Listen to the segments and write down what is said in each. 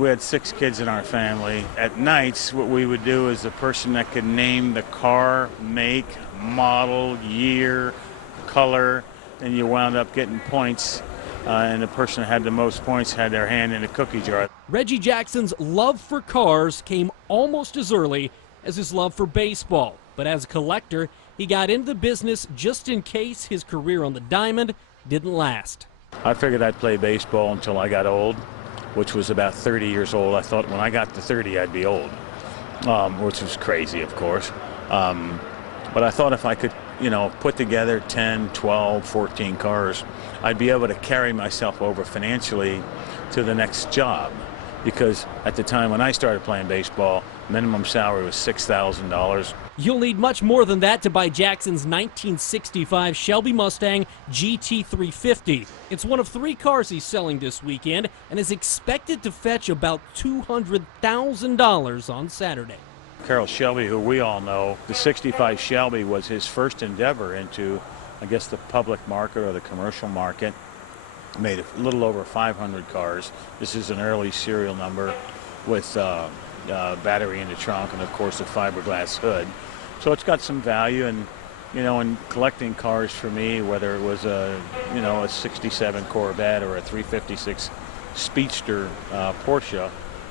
We had 6 kids in our family. At nights, what we would do is the person that could name the car, make, model, year, color, and you wound up getting points. And the person that had the most points had their hand in a cookie jar. Reggie Jackson's love for cars came almost as early as his love for baseball. But as a collector, he got into the business just in case his career on the diamond didn't last. I figured I'd play baseball until I got old, which was about 30 years old. I thought when I got to 30, I'd be old, which was crazy, of course. But I thought if I could, put together 10, 12, 14 cars, I'd be able to carry myself over financially to the next job. Because at the time when I started playing baseball, minimum salary was $6,000. You'll need much more than that to buy Jackson's 1965 Shelby Mustang Gt350. It's one of 3 cars he's selling this weekend and is expected to fetch about $200,000 on Saturday. Carroll Shelby, who we all know, the 65 Shelby was his first endeavor into, I guess, the public market or the commercial market. Made a little over 500 cars. This is an early serial number with battery in the trunk and, of course, a fiberglass hood. So it's got some value, and in collecting cars for me, whether it was a 67 Corvette or a 356 Speedster Porsche,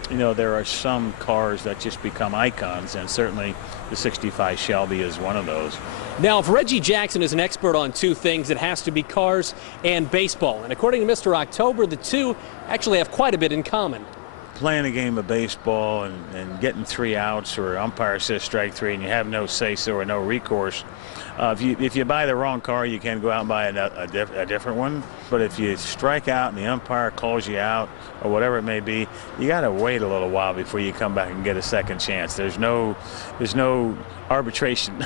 there are some cars that just become icons, and certainly the 65 Shelby is one of those. Now, if Reggie Jackson is an expert on 2 things, it has to be cars and baseball. And according to Mr. October, the 2 actually have quite a bit in common. Playing a game of baseball and getting 3 outs, or umpire says strike 3 and you have no say-so or no recourse. If you buy the wrong car, you can go out and buy a different one. But if you strike out and the umpire calls you out or whatever it may be, you got to wait a little while before you come back and get a second chance. There's no arbitration.